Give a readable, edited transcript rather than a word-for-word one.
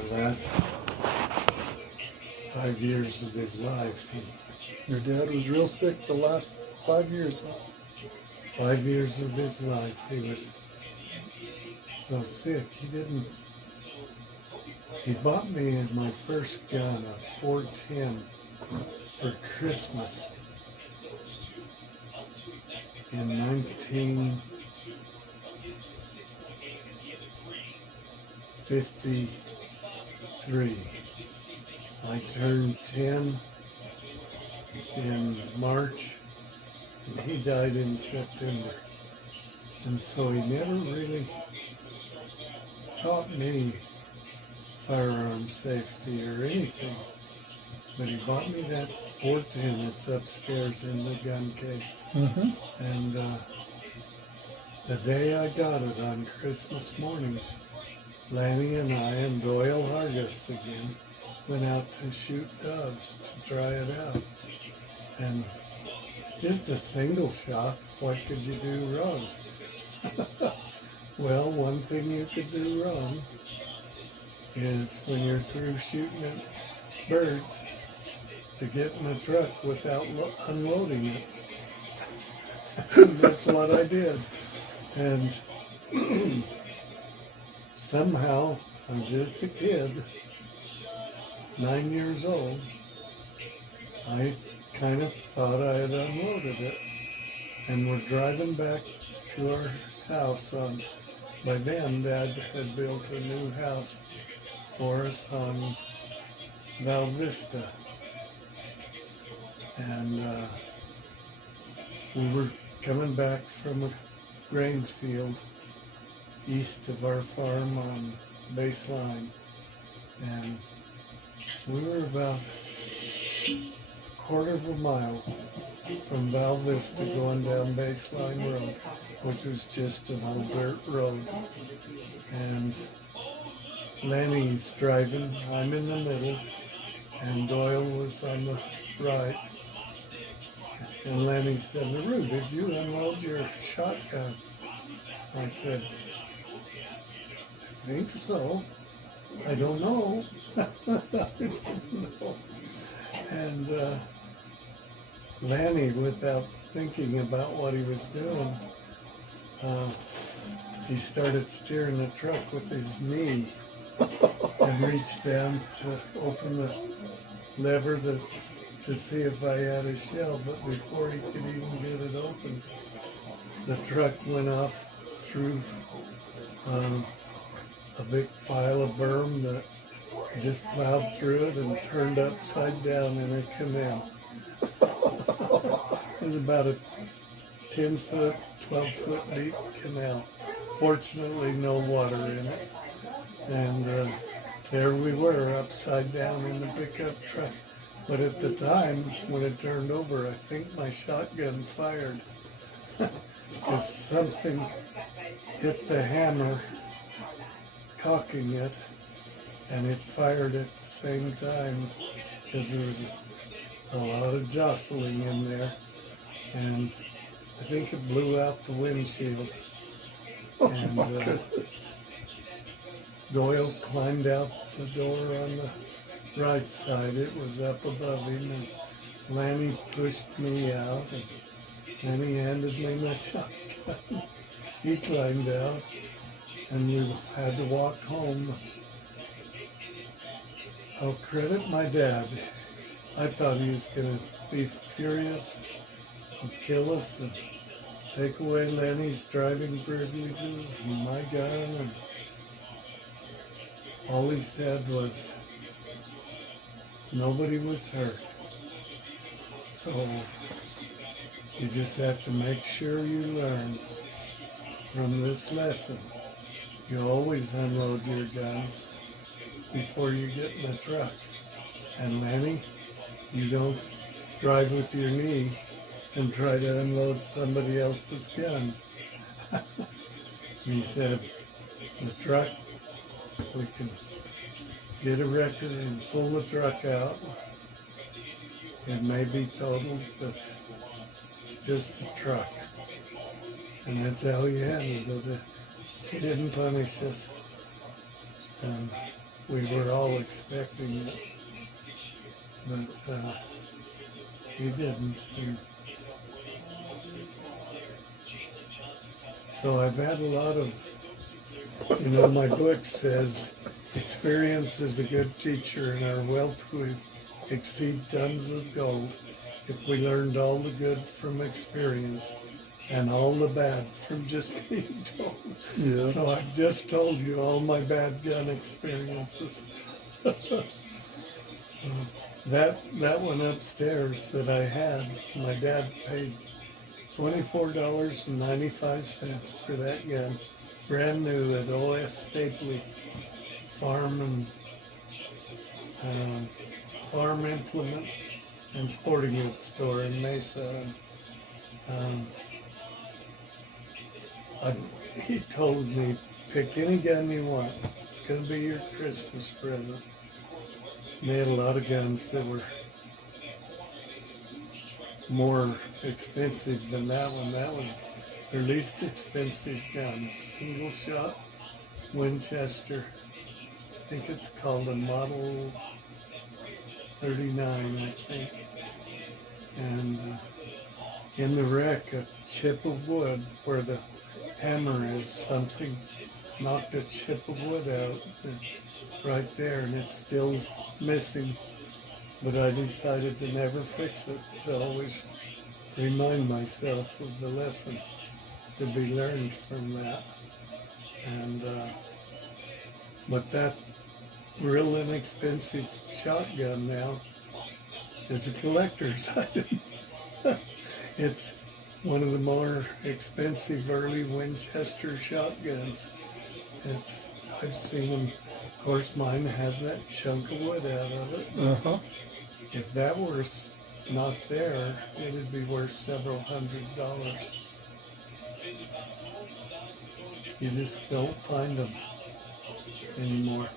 the last 5 years of his life. Your dad was real sick the last 5 years, huh? 5 years of his life, he was so sick. He bought me my first gun, a 410, for Christmas in 1953. I turned 10 in March, and he died in September. And so he never really taught me firearm safety or anything. But he bought me that 410. It's upstairs in the gun case. Mm-hmm. And the day I got it on Christmas morning, Lanny and I and Doyle Hargis again went out to shoot doves to try it out. And just a single shot, what could you do wrong? Well, one thing you could do wrong is when you're through shooting at birds, to get in a truck without unloading it. That's what I did. And somehow, I'm just a kid, 9 years old, I kind of thought I had unloaded it. And we're driving back to our house by then Dad had built a new house for us on Val Vista. And we were coming back from a grain field east of our farm on Baseline. And we were about a quarter of a mile from Val Vista going down Baseline Road, which was just an old dirt road. And Lanny's driving, I'm in the middle, and Doyle was on the right. And Lanny said, "LaRue, did you unload your shotgun?" I said, "I think so. I don't know." I didn't know. And Lanny, without thinking about what he was doing, he started steering the truck with his knee and reached down to open the lever to see if I had a shell, but before he could even get it open, the truck went off through a big pile of berm that just plowed through it and turned upside down in a canal. It was about a 10-foot, 12-foot deep canal. Fortunately, no water in it. And there we were, upside down in the pickup truck. But at the time, when it turned over, I think my shotgun fired. Because something hit the hammer, cocking it, and it fired at the same time, because there was a lot of jostling in there. And I think it blew out the windshield. And Doyle climbed out the door on the right side. It was up above him, and Lanny pushed me out, and then he handed me my shotgun. He climbed out, and we had to walk home. I'll credit my dad. I thought he was going to be furious and kill us and take away Lenny's driving privileges and my gun. And all he said was, nobody was hurt. So you just have to make sure you learn from this lesson. You always unload your guns before you get in the truck. And Lanny, you don't drive with your knee and try to unload somebody else's gun. He said, the truck, we can get a record and pull the truck out. It may be totaled, but it's just a truck. And that's how he handled it. He didn't punish us. we were all expecting it, but he didn't. And so I've had a lot of, my book says, experience is a good teacher and our wealth would exceed tons of gold if we learned all the good from experience and all the bad from just being told. Yeah. So I've just told you all my bad gun experiences. That one upstairs that I had, my dad paid $24.95 for that gun, brand new at O.S. Stapley Farm and Farm Implement and Sporting Goods store in Mesa. He told me, pick any gun you want. It's going to be your Christmas present. They had a lot of guns that were more expensive than that one. That was their least expensive gun, a single shot Winchester. I think it's called a Model 39, I think. And in the wreck, a chip of wood where the hammer is, something knocked a chip of wood out right there, and it's still missing. But I decided to never fix it, to always remind myself of the lesson to be learned from that. And but that real inexpensive shotgun now is a collector's item. It's one of the more expensive early Winchester shotguns. I've seen them. Of course, mine has that chunk of wood out of it. Uh-huh. If that were not there, it'd be worth several $100s. You just don't find them anymore.